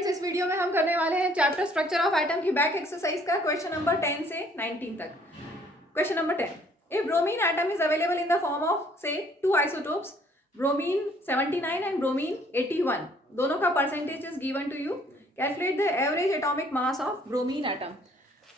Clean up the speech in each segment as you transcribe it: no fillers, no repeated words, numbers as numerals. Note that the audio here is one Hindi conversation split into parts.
स्टूडेंट्स, इस वीडियो में हम करने वाले हैं चैप्टर स्ट्रक्चर ऑफ एटम की बैक एक्सरसाइज का क्वेश्चन नंबर 10 से 19 तक। Question number 10, if bromine atom is available in the form of से two isotopes bromine 79 and bromine 81, दोनों का percentage is given to you. Calculate the average atomic mass of bromine atom.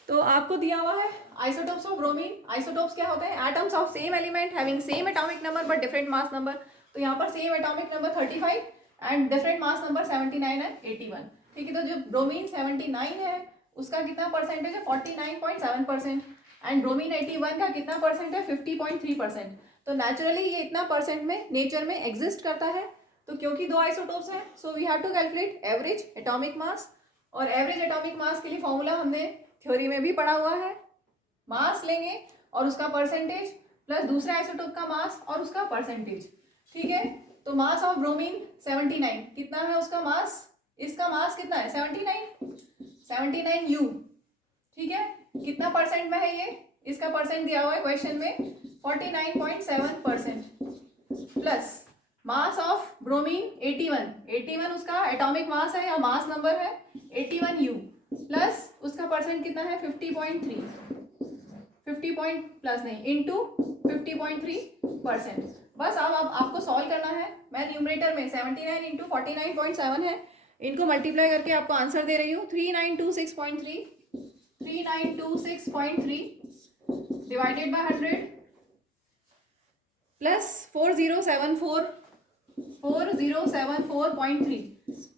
तो आपको दिया हुआ है आइसोटोप्स ऑफ ब्रोमीन। आइसोटोप्स क्या होते हैं? Atoms of same element having same atomic number but different mass number. तो यहाँ पर same atomic number 35 and different mass number 79 and 81। ठीक है, तो जो ब्रोमीन 79 है उसका कितना परसेंटेज है? 49.7%। एंड ब्रोमीन 81 का कितना परसेंट है? 50.3%। तो नेचुरली ये इतना परसेंट में नेचर में एग्जिस्ट करता है। तो क्योंकि दो आइसोटोप्स हैं, so we have to calculate average atomic mass. और एवरेज एटॉमिक मास के लिए फॉर्मूला हमने थ्योरी में भी पढ़ा हुआ है। मास लेंगे और उसका परसेंटेज प्लस दूसरे आइसोटोप का मास और उसका परसेंटेज। ठीक है, तो मास ऑफ ब्रोमीन 79 कितना है उसका मास? इसका मास कितना है? 79 यू। ठीक है, कितना परसेंट में है ये? इसका परसेंट दिया हुआ है क्वेश्चन में 49.7%। प्लस मास ऑफ ब्रोमीन 81 उसका एटॉमिक मास है या मास नंबर है 81 यू, प्लस उसका परसेंट कितना है 50.3, 50 पॉइंट प्लस नहीं इंटू 50.3%। बस अब आपको सॉल्व करना है। मैं न्यूमरेटर में 79 इंटू 49.7 है, इनको मल्टीप्लाई करके आपको आंसर दे रही हूँ 3926.3 डिवाइडेड बाय 100 प्लस 4074.3।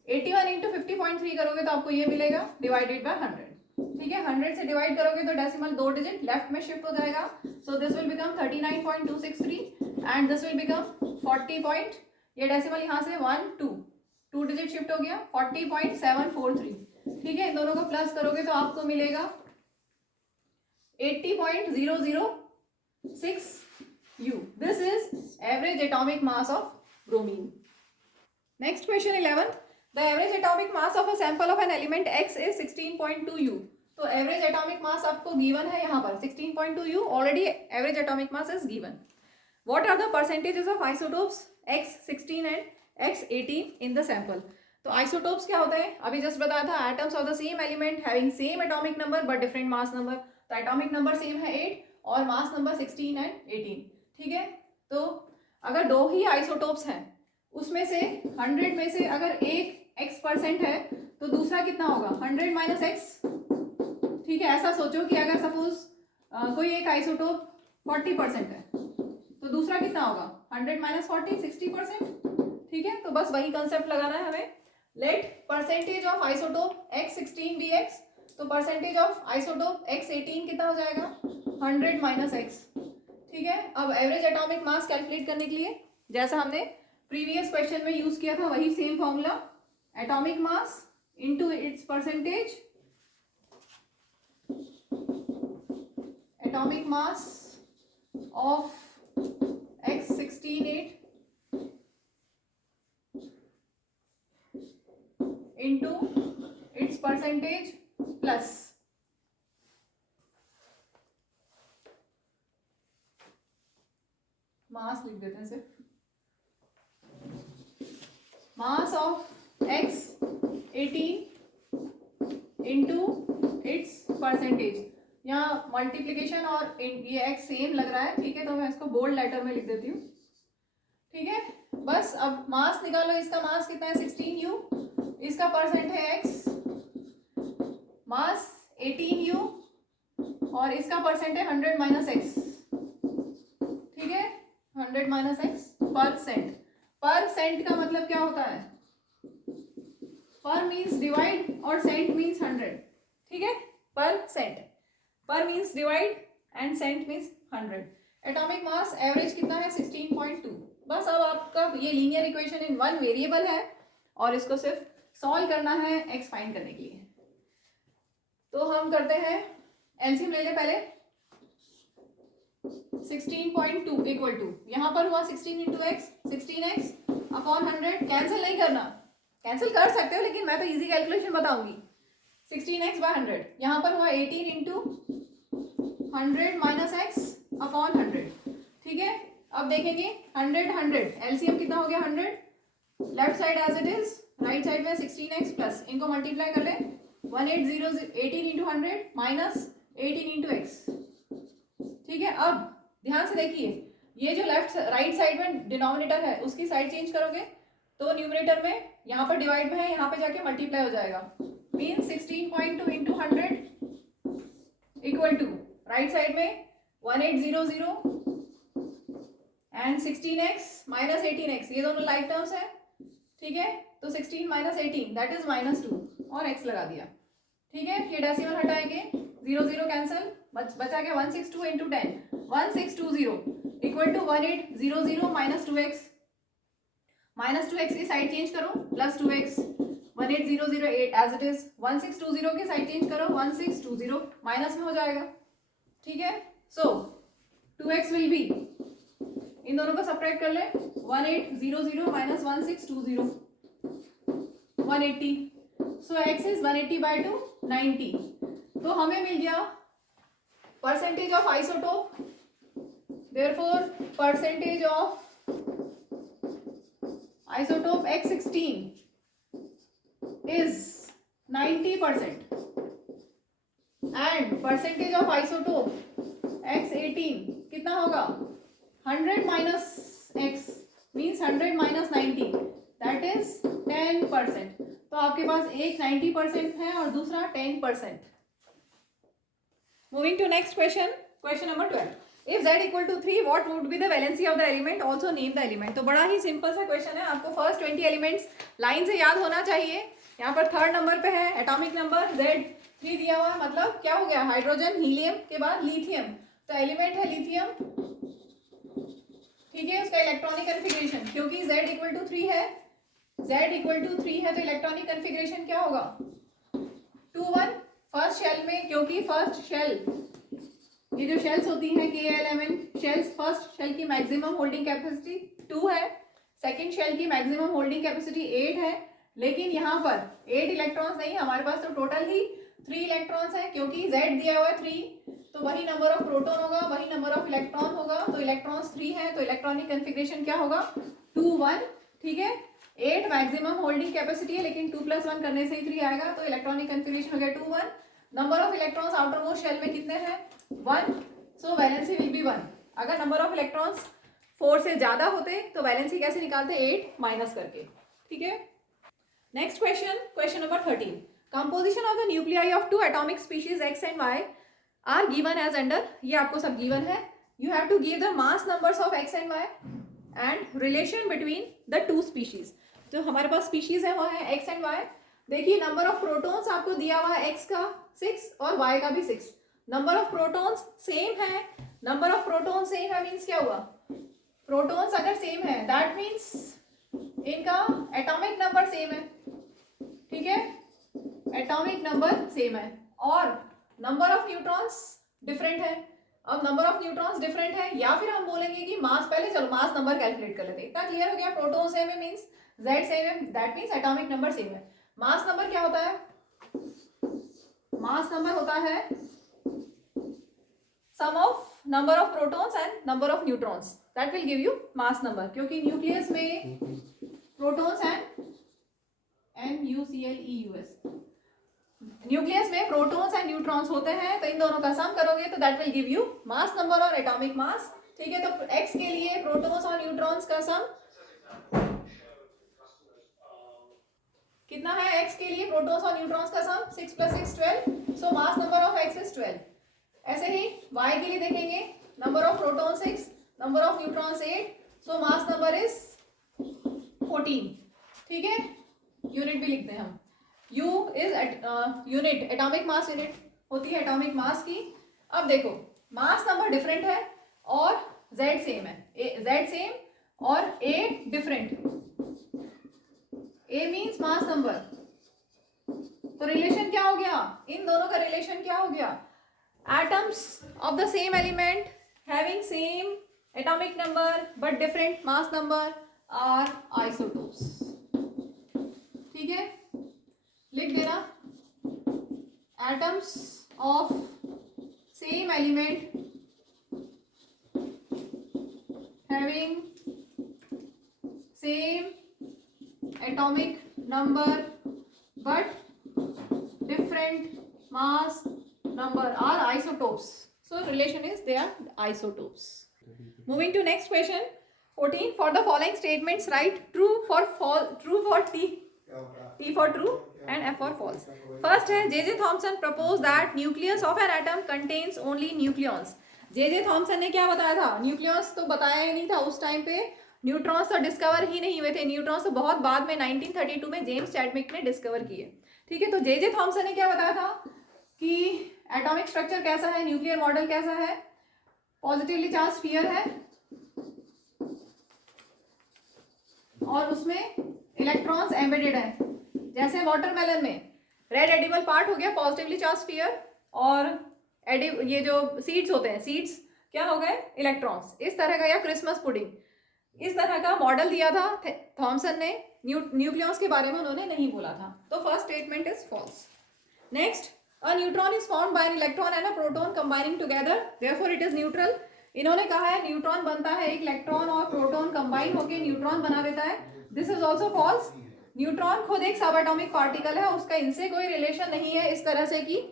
81 इंटू 50.3 करोगे तो आपको ये मिलेगा डिवाइडेड बाय 100। ठीक है, 100 से डिवाइड करोगे तो डेसिमल 2 डिजिट लेफ्ट में शिफ्ट हो जाएगा। So this will become 39.263 and this will become 40. ये डेसिमल यहाँ से 2 डिजिट शिफ्ट हो गया 40.743। ठीक है, इन दोनों को प्लस करोगे तो आपको मिलेगा 80.006 U. This is average atomic mass of bromine. Next question 11. The average atomic mass of a sample of an element X is 16.2 U. तो एवरेज एटॉमिक मास आपको गिवन है यहाँ पर 16.2 U. Already average atomic mass is given. What are the percentages of isotopes X16 and X18 in the sample? तो आइसोटोप्स क्या होते हैं? अभी जस्ट बताया था, atoms of the same element having same atomic number but different mass number. तो एटॉमिक नंबर सेम है 8 और मास नंबर 16 एंड 18। ठीक है, तो अगर दो ही आइसोटोप्स हैं उसमें से 100 में से अगर एक x% है तो दूसरा कितना होगा? 100 माइनस एक्स। ठीक है, ऐसा सोचो कि अगर सपोज कोई एक आइसोटोप 40% है तो दूसरा कितना होगा? 100 माइनस 40 60%। ठीक है, तो बस वही कंसेप्ट लगाना है हमें। Let percentage of isotope X16 be x, तो परसेंटेज ऑफ आइसोटोप X18 कितना हो जाएगा? 100 माइनस एक्स। ठीक है, अब एवरेज एटॉमिक मास कैलकुलेट करने के लिए जैसा हमने प्रीवियस क्वेश्चन में यूज किया था वही same formula, atomic mass into its percentage, atomic mass of X16 into its percentage plus mass लिख देते हैं सिर्फ, mass of X18 into its percentage. यहाँ मल्टीप्लीकेशन और ये X सेम लग रहा है। ठीक है, तो मैं इसको बोल्ड लेटर में लिख देती हूँ। ठीक है, बस अब मास निकालो। इसका मास कितना है? 16 U, इसका परसेंट है X, मास 18 U और इसका परसेंट है 100 माइनस एक्स। ठीक है, 100 माइनस एक्स परसेंट। परसेंट का मतलब क्या होता है? पर मीन्स डिवाइड और सेंट मीन्स 100। ठीक है, percent, per means divide and cent means 100। Atomic mass average कितना है? 16.2। बस अब आपका ये linear equation in one variable है और इसको सिर्फ सॉल्व करना है एक्स फाइंड करने के लिए। तो हम करते हैं, एलसीएम ले ले पहले। 16.2 इक्वल टू यहाँ पर हुआ 16 into x, 16x upon 100। Cancel नहीं करना, कैंसिल कर सकते हो लेकिन मैं तो इजी कैलकुलेशन बताऊंगी। 16x बाय 100, यहाँ पर हुआ 18 इंटू 100 माइनस एक्स अपॉन 100। ठीक है, अब देखेंगे 100 100 एलसीएम कितना हो गया? 100, left side as it is, right side में 16x प्लस, इनको मल्टीप्लाई कर ले, 18 इंटू 100 माइनस 18 इंटू एक्स। ठीक है, अब ध्यान से देखिए, ये जो लेफ्ट राइट साइड में डिनोमिनेटर है उसकी साइड चेंज करोगे तो न्यूमरेटर में यहाँ पर डिवाइड में है, यहाँ पे जाके मल्टीप्लाई हो जाएगा। Mean 16.2 into 100 equal to right side में 1800 एंड 16x माइनस 18x, ये दोनों लाइक टर्म्स है। ठीक है, तो 16 माइनस 18 दैट इज -2 और x लगा दिया। ठीक है, ये डेसिमल हटाएंगे, 0 0 कैंसिल, बचा गया 162 into 10, 1620 equal to 1800 minus 2x, minus 2x की साइड चेंज करो plus 2x, 18008 as it is, 1620 की साइड चेंज करो 1620 माइनस में हो जाएगा। ठीक है, सो 2x विल बी, इन दोनों को सेपरेट कर ले, 1800 माइनस 1620 180, सो x इज 180/2 90। तो हमें मिल गया percentage of isotope, therefore percentage of isotope X16 is 90% and percentage of isotope X18 कितना होगा, 100 minus X means 100 minus 90 that is 10%। तो आपके पास एक 90% है और दूसरा 10%। Moving to next question, question number 12। If z equal to 3, what would be the valency of the element? Also name the element। तो बड़ा ही सिंपल सा क्वेश्चन है, आपको फर्स्ट 20 एलिमेंट्स लाइन से याद होना चाहिए। यहाँ पर थर्ड नंबर पे है एटॉमिक नंबर Z3 दिया हुआ है, मतलब क्या हो गया, हाइड्रोजन हीलियम के बाद लिथियम, तो एलिमेंट है लिथियम। ठीक है, उसका इलेक्ट्रॉनिक कन्फिग्रेशन, क्योंकि Z इक्वल टू 3 है, Z इक्वल टू 3 है तो इलेक्ट्रॉनिक कन्फिग्रेशन क्या होगा, 2 1। फर्स्ट शेल में, क्योंकि फर्स्ट शेल, ये जो शेल्स होती हैं KLMN शेल्स, फर्स्ट शेल की मैक्सिमम होल्डिंग कैपेसिटी 2 है, सेकंड शेल की मैक्सिमम होल्डिंग कैपेसिटी 8 है, लेकिन यहाँ पर 8 इलेक्ट्रॉन्स नहीं, हमारे पास तो टोटल ही 3 इलेक्ट्रॉन्स हैं, क्योंकि Z दिया हुआ है 3, तो वही नंबर ऑफ प्रोटॉन होगा, वही नंबर ऑफ इलेक्ट्रॉन होगा, तो इलेक्ट्रॉन्स 3 है, तो इलेक्ट्रॉनिक कन्फिग्रेशन क्या होगा, 2 1। ठीक है, 8 मैक्सिमम होल्डिंग कैपेसिटी है, लेकिन 2 + 1 करने से ही 3 आएगा, तो इलेक्ट्रॉनिक कन्फिग्रेशन हो गया 2 1। Number of electrons outermost shell में कितने हैं, 1, सो वैलेंसी विल बी 1। अगर नंबर ऑफ इलेक्ट्रॉन्स 4 से ज्यादा होते तो वैलेंसी कैसे निकालते, 8 माइनस करके। ठीक है, next question, question number 13। Composition of the nuclei of 2 atomic species x and y are given as under, ये आपको सब गिवन है। You have to give the mass numbers of x and y and relation between the 2 species. जो हमारे पास स्पीशीज है वो है x एंड y। देखिए, नंबर ऑफ प्रोटॉन्स आपको दिया हुआ है x का 6 और y का भी 6। नंबर ऑफ प्रोटॉन्स सेम है, नंबर ऑफ प्रोटॉन सेम है मीन्स क्या हुआ, प्रोटॉन्स अगर सेम है दैट मीन्स इनका एटॉमिक नंबर सेम है। ठीक है, एटॉमिक नंबर सेम है, और नंबर ऑफ न्यूट्रॉन्स डिफरेंट है। अब नंबर ऑफ न्यूट्रॉन्स डिफरेंट है, या फिर हम बोलेंगे कि मास, पहले चलो मास नंबर कैलकुलेट कर लेते हैं। इतना क्लियर हो गया, प्रोटॉन सेम है मीन्स Z सेम है, that means atomic number same है। मास नंबर क्या होता है, मास नंबर होता है sum of number of protons and number of neutrons, that will give you mass number। क्योंकि न्यूक्लियस में प्रोटॉन्स एंड NuCleus, न्यूक्लियस में प्रोटॉन्स एंड न्यूट्रॉन्स होते हैं, तो इन दोनों का सम करोगे तो that will give you mass number और एटॉमिक मास। ठीक है, तो x के लिए प्रोटॉन्स और न्यूट्रॉन्स का सम कितना है, x के लिए प्रोटॉन्स और न्यूट्रॉन्स का sum 6 + 6 12, so mass number of x is 12। ऐसे ही y के लिए देखेंगे, number of proton 6, number of neutrons 8, so mass number is 14। ठीक है, यूनिट भी लिखते हैं हम, U is unit, atomic mass unit होती है एटॉमिक मास की। अब देखो, मास नंबर डिफरेंट है और Z सेम है, Z सेम और A different, A means mass number, तो रिलेशन क्या हो गया, इन दोनों का रिलेशन क्या हो गया, atoms of the same element having same atomic number but different mass number are isotopes। ठीक है, लिख देना, atoms of same element having same atomic number number but different mass number are isotopes. So relation is they are isotopes. Moving to next question 14. For the following statements write true for T for true and F for false. First है J.J. Thomson proposed that nucleus of an atom contains only nucleons. J.J. Thomson ने क्या बताया था? न्यूक्लियस तो बताया ही नहीं था उस टाइम पे. न्यूट्रॉन्स तो डिस्कवर ही नहीं हुए थे. न्यूट्रॉन्स तो बहुत बाद में 1932 में जेम्स चैडविक ने डिस्कवर किए. ठीक है, तो J.J. थॉमसन ने क्या बताया था कि एटॉमिक स्ट्रक्चर कैसा है, न्यूक्लियर मॉडल कैसा है, पॉजिटिवली चार्ज स्फीयर है और उसमें इलेक्ट्रॉन्स एम्बेडेड है. जैसे वाटरमेलन में रेड एडिबल पार्ट हो गया पॉजिटिवली चार्ज स्फीयर और ये जो सीड्स होते हैं, सीड्स क्या हो गए, इलेक्ट्रॉन्स. इस तरह का, या क्रिसमस पुडिंग, इस तरह का मॉडल दिया था थॉमसन ने. न्यूक्लियॉन्स के बारे में उन्होंने नहीं बोला था. तो first statement is false. Next, a neutron is formed by an electron and a proton combining together, therefore it is neutral. इन्होंने कहा है न्यूट्रॉन बनता है, एक इलेक्ट्रॉन और प्रोटॉन कंबाइन होकर न्यूट्रॉन बना देता है. This is also false. Neutron खुद एक सब एटॉमिक पार्टिकल है, उसका इनसे कोई रिलेशन नहीं है इस तरह से कि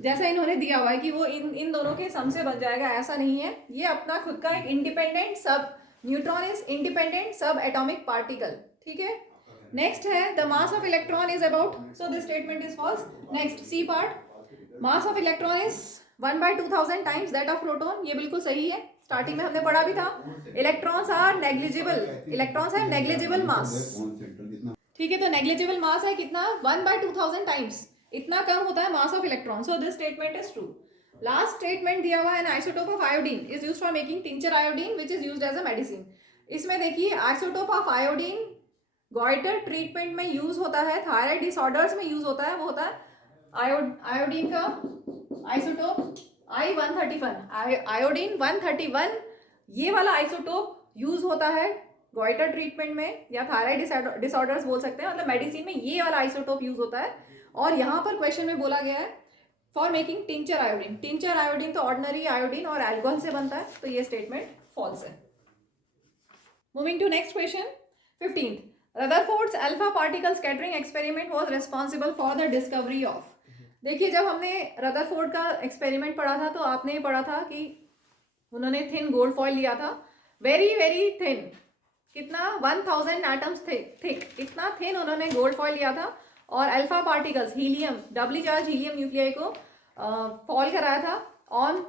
जैसा इन्होंने दिया हुआ है कि वो इन दोनों के सम से बन जाएगा, ऐसा नहीं है. ये अपना खुद का एक independent sub, neutron is independent subatomic particle. ठीक है. नेक्स्ट है the mass of electron is about, so this statement is false. Next C part, mass of electron is 1/2000 times that of proton. ये बिल्कुल सही है, स्टार्टिंग में हमने पढ़ा भी था. इलेक्ट्रॉन्स आर नेग्लिजिबल, इलेक्ट्रॉन्स है नेग्लिजिबल मास. ठीक है, तो नेग्लिजिबल मास है कितना, 1/2000 टाइम्स, इतना कम होता है mass of electron. So this statement is true. Last statement दिया हुआ है, an isotope of iodine is used for making tincture iodine which is used as a medicine. इसमें देखिए isotope of iodine goiter treatment में यूज होता है, थायराइड डिसऑर्डर्स में यूज होता है. वो होता है आयोडीन का आइसोटोप I-131, आयोडीन 131. ये वाला आइसोटोप यूज होता है गॉइटर ट्रीटमेंट में या थायराइड डिसऑर्डर्स बोल सकते हैं, मतलब मेडिसिन में ये वाला आइसोटोप यूज होता है. और यहाँ पर क्वेश्चन में बोला गया है for making tincture iodine. Tincture iodine तो ऑर्डिनरी आयोडीन और एल्कोहल से बनता है, तो ये स्टेटमेंट फॉल्स है. Moving to next question 15. Rutherford's alpha particle scattering experiment was responsible for the discovery of. देखिए जब हमने रदरफोर्ड का एक्सपेरिमेंट पढ़ा था तो आपने पढ़ा था कि उन्होंने थिन गोल्ड फॉइल लिया था, वेरी वेरी थिन, कितना 1000 एटम्स थिक, इतना थिन उन्होंने गोल्ड फॉइल लिया था और alpha particles helium, doubly charge helium nuclei को फॉल कराया था ऑन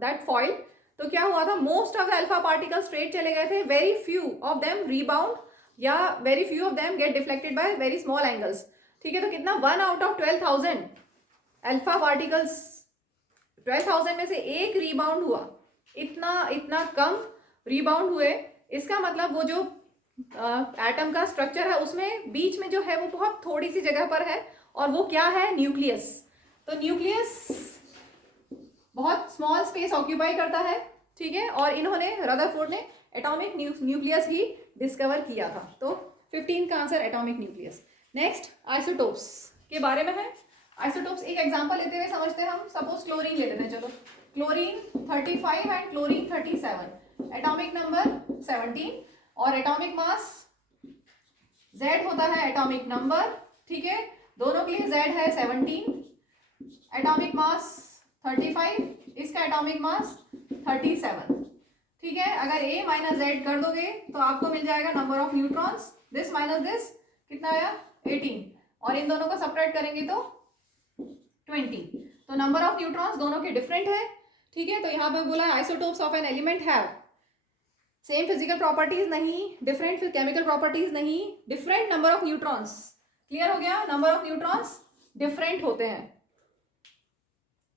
दैट फॉइल. तो क्या हुआ था, most of the alpha particles straight चले गए थे, very few of them rebound या very few of them get deflected by very small angles. ठीक है, तो कितना 1 आउट ऑफ 12,000 अल्फा पार्टिकल्स, 12,000 में से एक रीबाउंड हुआ. इतना कम रीबाउंड हुए, इसका मतलब वो जो एटम का स्ट्रक्चर है उसमें बीच में जो है वो बहुत थोड़ी सी जगह पर है और वो क्या है, न्यूक्लियस. तो न्यूक्लियस बहुत स्मॉल स्पेस ऑक्यूपाई करता है. ठीक है, और इन्होंने रदरफोर्ड ने एटॉमिक न्यूक्लियस ही डिस्कवर किया था. तो 15 का answer atomic nucleus. Next isotopes के बारे में है. आइसोटोप्स एक एग्जांपल लेते हुए समझते हैं हम. सपोज क्लोरीन ले लेते हैं, चलो chlorine 35 and chlorine 37, atomic number 17 और एटॉमिक मास Z होता है एटॉमिक नंबर. ठीक है, दोनों के लिए Z है 17, एटॉमिक मास 35, इसका एटॉमिक मास 37. ठीक है, अगर A माइनस Z कर दोगे तो आपको मिल जाएगा number of neutrons, this minus this कितना आया 18, और इन दोनों को सेपरेट करेंगे तो 20. तो नंबर ऑफ न्यूट्रॉन्स दोनों के डिफरेंट है. ठीक है, तो यहाँ पे बोला है isotopes of an element have same physical properties नहीं, डिफरेंट केमिकल प्रॉपर्टीज नहीं, different number of neutrons. Clear हो गया, नंबर ऑफ न्यूट्रॉन्स डिफरेंट होते हैं.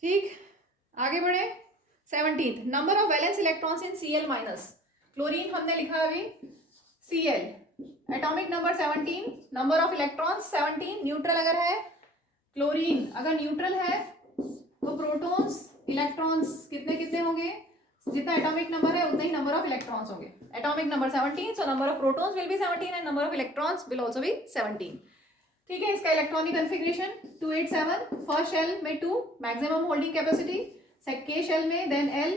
ठीक, आगे बढ़े. 17 number of valence electrons in Cl minus. Chlorine हमने लिखा अभी Cl, atomic number 17, number of electrons 17. Neutral अगर है क्लोरीन, अगर न्यूट्रल है तो प्रोटॉन्स इलेक्ट्रॉन्स कितने कितने होंगे, जितना एटॉमिक नंबर है उतना ही नंबर ऑफ इलेक्ट्रॉन्स होंगे. Atomic number 17, so number of protons will be 17 and number of electrons will also be 17. ठीक है, इसका इलेक्ट्रॉनिक कॉन्फ़िगरेशन 287, फर्स्ट शेल में 2 maximum holding capacity, second shell में देन L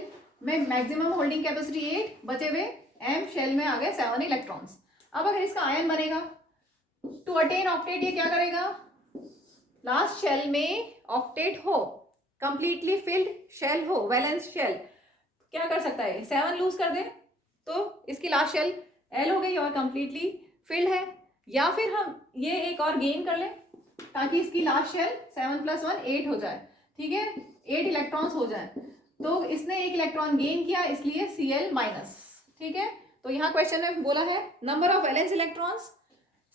में मैक्सिमम होल्डिंग कैपेसिटी 8, बचे हुए M शेल में आ गए 7 इलेक्ट्रॉन्स. अब अगर इसका आयन बनेगा टू अटेन ऑक्टेट ये क्या करेगा, लास्ट शेल में ऑक्टेट हो, कंप्लीटली फिल्ड शेल हो, वैलेंस शेल, क्या कर सकता है, 7 लूज कर दे तो इसकी लास्ट शेल एल हो गई और कंप्लीटली फिल्ड है, या फिर हम ये एक और गेन कर लें ताकि इसकी लास्ट शेल 7 + 1 8 हो जाए, ठीक है, 8 इलेक्ट्रॉन्स हो जाए। तो इसने एक इलेक्ट्रॉन गेन किया इसलिए Cl-, ठीक है। तो यहाँ क्वेश्चन में बोला है number of valence electrons,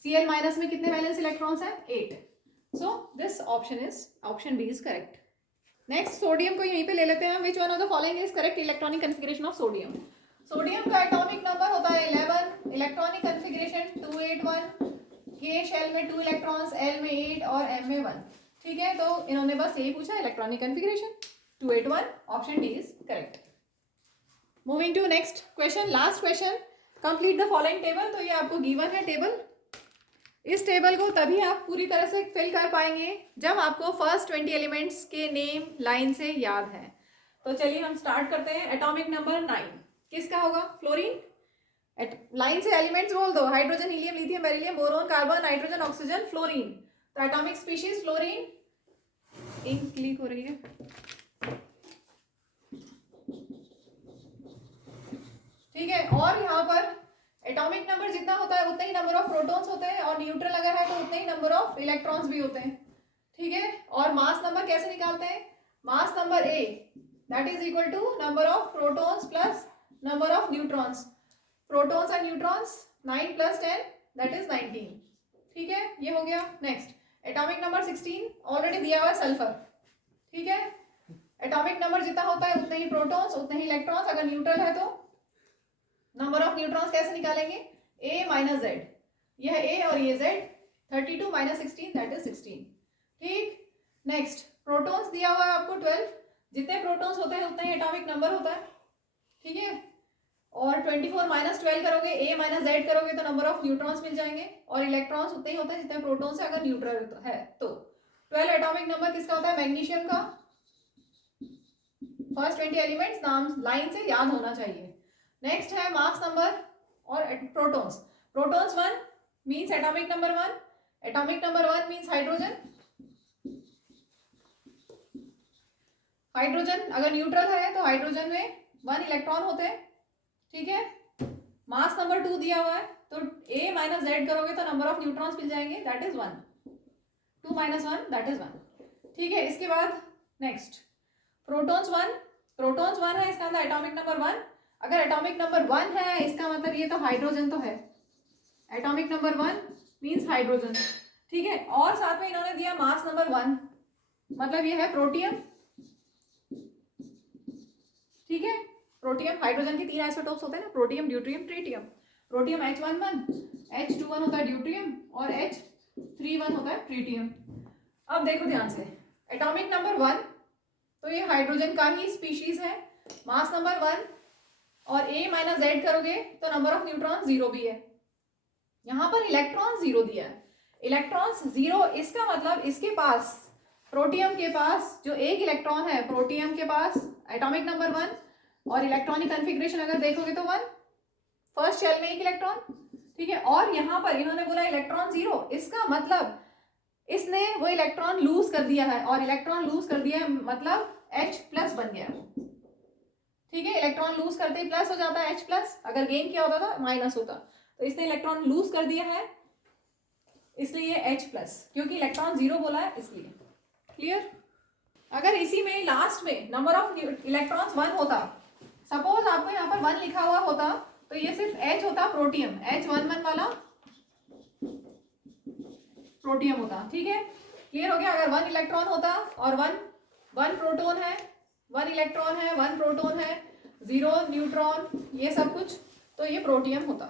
Cl- में कितने वैलेंस इलेक्ट्रॉन्स हैं, 8। So this option B is correct. Next sodium को यहीं पे ले लेते हैं, which one of the following is correct electronic configuration of sodium. Sodium का एटॉमिक नंबर होता है 11, इलेक्ट्रॉनिक कन्फिगरेशन 281, के शेल में 2 इलेक्ट्रॉन्स, एल में 8 और एम में 1, ठीक है। तो इन्होंने बस यही पूछा electronic configuration, 281, option D is correct. Moving to next question, last question, complete the following table. तो ये आपको गिवन है टेबल, इस टेबल को तभी आप पूरी तरह से फिल कर पाएंगे जब आपको फर्स्ट 20 एलिमेंट्स के नेम लाइन से याद है। तो चलिए हम स्टार्ट करते हैं। एटॉमिक नंबर 9 किसका होगा, फ्लोरीन। लाइन से एलिमेंट्स बोल दो, hydrogen, helium, lithium, beryllium, boron, carbon, nitrogen, oxygen, fluorine. तो atomic species fluorine, ink leak हो रही है, ठीक है। और यहाँ पर एटॉमिक नंबर जितना होता है उतने ही नंबर ऑफ प्रोटॉन्स होते हैं, और न्यूट्रल अगर है तो उतने ही नंबर ऑफ इलेक्ट्रॉन्स भी होते हैं, ठीक है। और मास नंबर कैसे निकालते हैं, mass number A that is equal to number of protons plus number of neutrons, protons and neutrons 9 + 10 that is 19, ठीक है, ये हो गया। नेक्स्ट एटॉमिक नंबर 16 ऑलरेडी दिया हुआ है सल्फर, ठीक है। एटॉमिक नंबर जितना होता है उतने ही प्रोटॉन्स उतने ही इलेक्ट्रॉन्स, अगर न्यूट्रल है तो नंबर ऑफ न्यूट्रॉन्स कैसे निकालेंगे, a - z, यह a और ये z, 32 - 16 दैट इज 16, ठीक। नेक्स्ट प्रोटॉन्स दिया हुआ है आपको 12, जितने प्रोटॉन्स होते हैं उतना ही एटॉमिक नंबर होता है, ठीक है। और 24 - 12 करोगे, a - z करोगे तो नंबर ऑफ न्यूट्रॉन्स मिल जाएंगे, और इलेक्ट्रॉन्स उतने ही होते हैं जितने प्रोटॉन्स है अगर न्यूट्रल है तो। 12 एटॉमिक नंबर किसका होता है, मैग्नीशियम का। फर्स्ट 20 एलिमेंट्स नाम लाइन से याद होना चाहिए। नेक्स्ट है मास नंबर और protons. Protons 1 means atomic number 1, atomic number 1 means hydrogen. Hydrogen अगर न्यूट्रल है तो हाइड्रोजन में 1 इलेक्ट्रॉन होते हैं, ठीक है। मास नंबर 2 दिया हुआ है तो a - z करोगे तो नंबर ऑफ न्यूट्रॉन्स मिल जाएंगे दैट इज 1, 2 - 1 दैट इज 1, ठीक है। इसके बाद नेक्स्ट प्रोटॉन्स 1 है, इसका अंदर एटॉमिक नंबर 1। अगर एटॉमिक नंबर 1 है इसका मतलब ये तो हाइड्रोजन तो है, एटॉमिक नंबर 1 मींस हाइड्रोजन, ठीक है। और साथ में इन्होंने दिया मास नंबर 1, मतलब ये है प्रोटियम, ठीक है। प्रोटियम, हाइड्रोजन के 3 आइसोटोप्स होते हैं ना, protium, deuterium, tritium. Protium H11, H21 होता है ड्यूट्रियम और H31 होता है ट्रिटियम। अब देखो ध्यान से, एटॉमिक नंबर 1 तो ये हाइड्रोजन का ही स्पीशीज है, मास नंबर 1 और a - z करोगे तो नंबर ऑफ न्यूट्रॉन 0 भी है। यहाँ पर इलेक्ट्रॉन 0 दिया है, इलेक्ट्रॉन्स 0, इसका मतलब इसके पास, प्रोटियम के पास जो एक इलेक्ट्रॉन है, प्रोटियम के पास एटॉमिक नंबर 1 और इलेक्ट्रॉनिक कन्फिग्रेशन अगर देखोगे तो 1, फर्स्ट शेल में एक इलेक्ट्रॉन, ठीक है। और यहाँ पर इन्होंने बोला इलेक्ट्रॉन 0, इसका मतलब इसने वो इलेक्ट्रॉन लूज कर दिया है, और इलेक्ट्रॉन लूज कर दिया है मतलब H+ बन गया, ठीक है। इलेक्ट्रॉन लूज करते ही प्लस हो जाता है H+, अगर गेन किया होता था माइनस होता, तो इसने इलेक्ट्रॉन लूज कर दिया है इसलिए H+, क्योंकि इलेक्ट्रॉन 0 बोला है इसलिए, क्लियर। अगर इसी में लास्ट में नंबर ऑफ इलेक्ट्रॉन्स 1 होता, सपोज आपको यहाँ पर 1 लिखा हुआ होता तो ये सिर्फ H होता, प्रोटियम, H11 वाला प्रोटियम होता, ठीक है, क्लियर हो गया। अगर 1 इलेक्ट्रॉन होता और 1 प्रोटॉन है, 1 इलेक्ट्रॉन है, 1 प्रोटॉन है, 0 न्यूट्रॉन, ये सब कुछ, तो ये प्रोटियम होता।